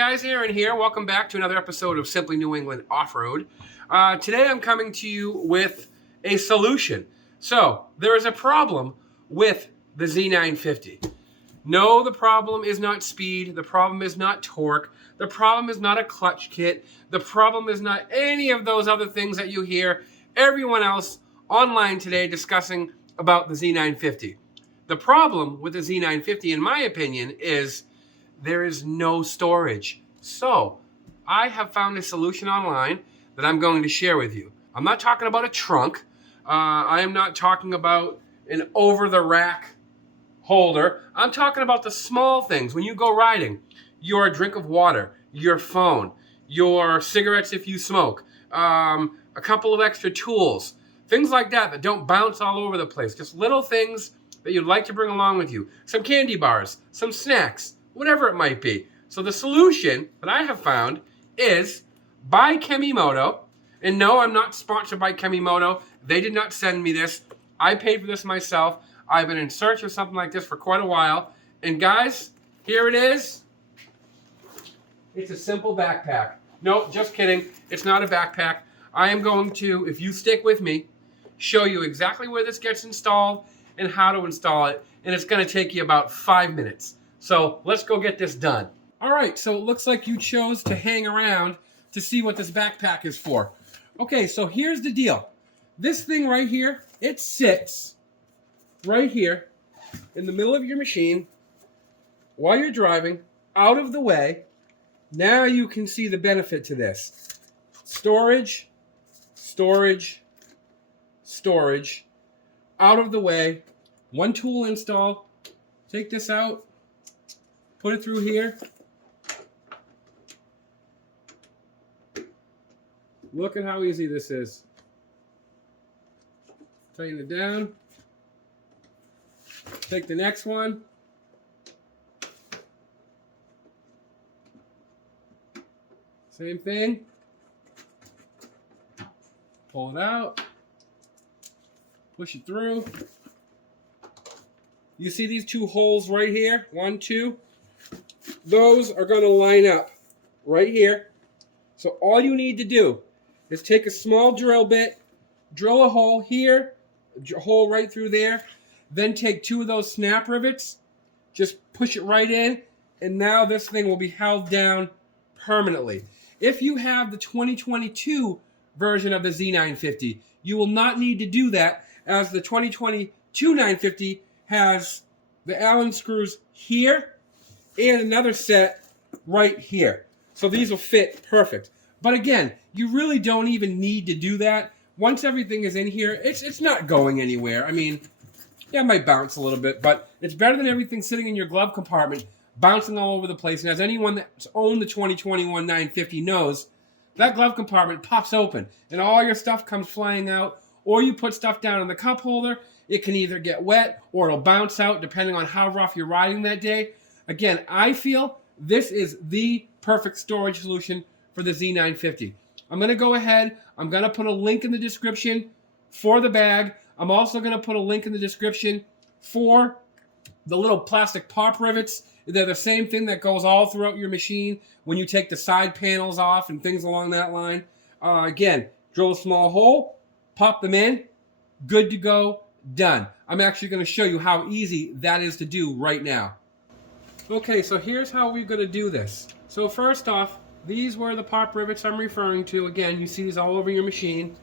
guys, Aaron here. Welcome back to another episode of Simply New England Off-Road. Today I'm coming to you with a solution. So, there is a problem with the Z950. No, the problem is not speed. The problem is not torque. The problem is not a clutch kit. The problem is not any of those other things that you hear everyone else online today discussing about the Z950. The problem with the Z950, in my opinion, is there is no storage. So, I have found a solution online that I'm going to share with you. I'm not talking about a trunk. I am not talking about an over-the-rack holder. I'm talking about the small things. When you go riding, your drink of water, your phone, your cigarettes if you smoke, a couple of extra tools, things like that that don't bounce all over the place. Just little things that you'd like to bring along with you. Some candy bars, some snacks, whatever it might be. So the solution that I have found is by Kemimoto. And no, I'm not sponsored by Kemimoto. They did not send me this. I paid for this myself. I've been in search of something like this for quite a while. And guys, here it is. It's a simple backpack. No, just kidding. It's not a backpack. I am going to, if you stick with me, show you exactly where this gets installed and how to install it. And it's going to take you about 5 minutes. So let's go get this done. All right, so it looks like you chose to hang around to see what this backpack is for. Okay, so here's the deal. This thing right here, it sits right here in the middle of your machine while you're driving, out of the way. Now you can see the benefit to this. Storage, storage, storage, out of the way. One tool install. Take this out, put it through here. Look at how easy this is. Tighten it down. Take the next one. Same thing. Pull it out. Push it through. You see these two holes right here? 1, 2. Those are going to line up right here. So all you need to do is take a small drill bit, drill a hole here, a hole right through there, then take 2 of those snap rivets, just push it right in, and now this thing will be held down permanently. If you have the 2022 version of the Z950, you will not need to do that, as the 2022 950 has the Allen screws here and another set right here. So these will fit perfect. But again, you really don't even need to do that. Once everything is in here, it's not going anywhere. I mean, yeah, it might bounce a little bit, but it's better than everything sitting in your glove compartment, bouncing all over the place. And as anyone that's owned the 2021 950 knows, that glove compartment pops open and all your stuff comes flying out, or you put stuff down in the cup holder. It can either get wet or it'll bounce out depending on how rough you're riding that day. Again, I feel this is the perfect storage solution for the Z950. I'm going to go ahead. I'm going to put a link in the description for the bag. I'm also going to put a link in the description for the little plastic pop rivets. They're the same thing that goes all throughout your machine when you take the side panels off and things along that line. Again, drill a small hole, pop them in, good to go, done. I'm actually going to show you how easy that is to do right now. Okay, so here's how we're going to do this. So first off, these were the pop rivets I'm referring to. Again, you see these all over your machine.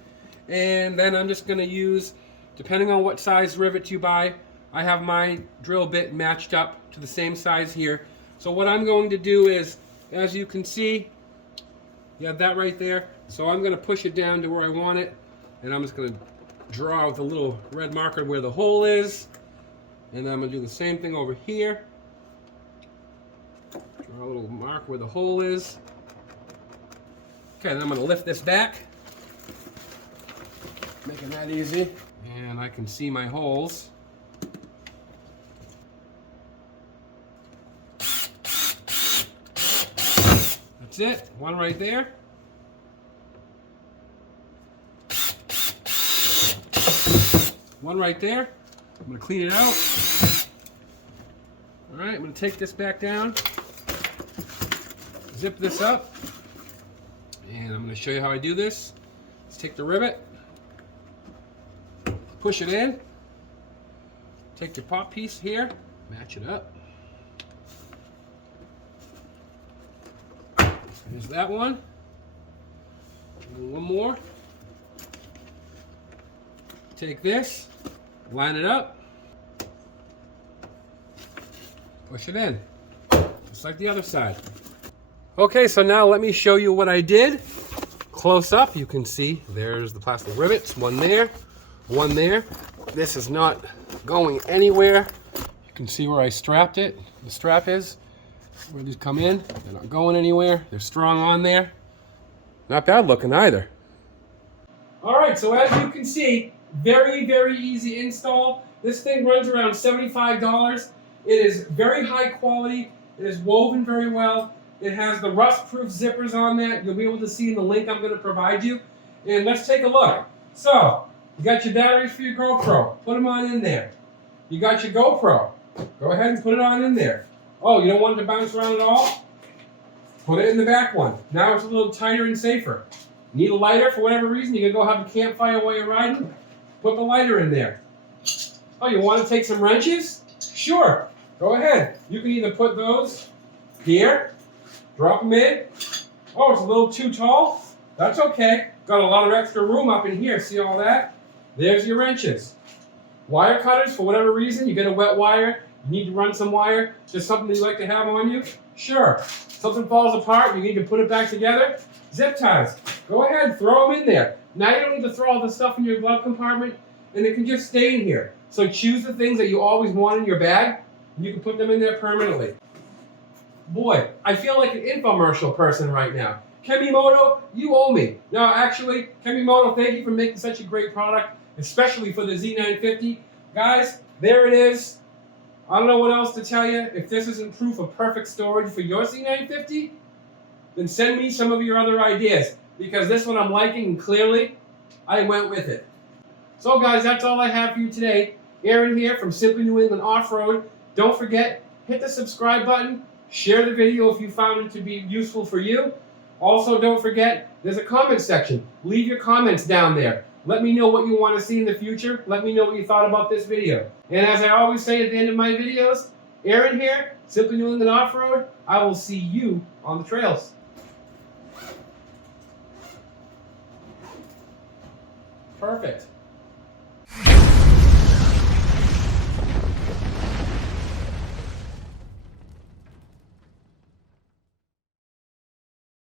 And then I'm just going to use, depending on what size rivet you buy, I have my drill bit matched up to the same size here. So what I'm going to do is, as you can see, you have that right there. So I'm going to push it down to where I want it. And I'm just going to draw with a little red marker where the hole is. And I'm going to do the same thing over here. Draw a little mark where the hole is. Okay, then I'm going to lift this back, making that easy, and I can see my holes. That's it, one right there. One right there. I'm going to clean it out. All right, I'm going to take this back down. zip this up, and I'm going to show you how I do this. Let's take the rivet, push it in, take your pop piece here, match it up. There's that one. And one more. Take this, line it up, push it in, just like the other side. Okay, so now let me show you what I did. Close up, you can see there's the plastic rivets, one there, one there. This is not going anywhere. You can see where I strapped it. The strap is, where these come in, they're not going anywhere. They're strong on there. Not bad looking either. All right, so as you can see, very, very easy install. This thing runs around $75. It is very high quality. It is woven very well. It has the rust-proof zippers on that. You'll be able to see in the link I'm going to provide you. And let's take a look. So, you got your batteries for your GoPro. Put them on in there. You got your GoPro. Go ahead and put it on in there. Oh, you don't want it to bounce around at all? Put it in the back one. Now it's a little tighter and safer. Need a lighter for whatever reason? You can go have a campfire while you're riding? Put the lighter in there. Oh, you want to take some wrenches? Sure. Go ahead. You can either put those here, drop them in. Oh, it's a little too tall? That's okay. Got a lot of extra room up in here. See all that? There's your wrenches. Wire cutters, for whatever reason, you get a wet wire, you need to run some wire, just something that you like to have on you? Sure. Something falls apart, you need to put it back together? Zip ties. Go ahead, throw them in there. Now you don't need to throw all the stuff in your glove compartment, and it can just stay in here. So choose the things that you always want in your bag, and you can put them in there permanently. Boy, I feel like an infomercial person right now. Kemimoto, you owe me. No, actually, Kemimoto, thank you for making such a great product, especially for the Z950. Guys, there it is. I don't know what else to tell you. If this isn't proof of perfect storage for your Z950, then send me some of your other ideas, because this one I'm liking, and clearly, I went with it. So guys, that's all I have for you today. Aaron here from Simply New England Off-Road. Don't forget, hit the subscribe button, share the video if you found it to be useful for you. Also, don't forget, there's a comment section. Leave your comments down there. Let me know what you want to see in the future. Let me know what you thought about this video. And as I always say at the end of my videos, Aaron here, Simply New England Off-Road. I will see you on the trails. Perfect.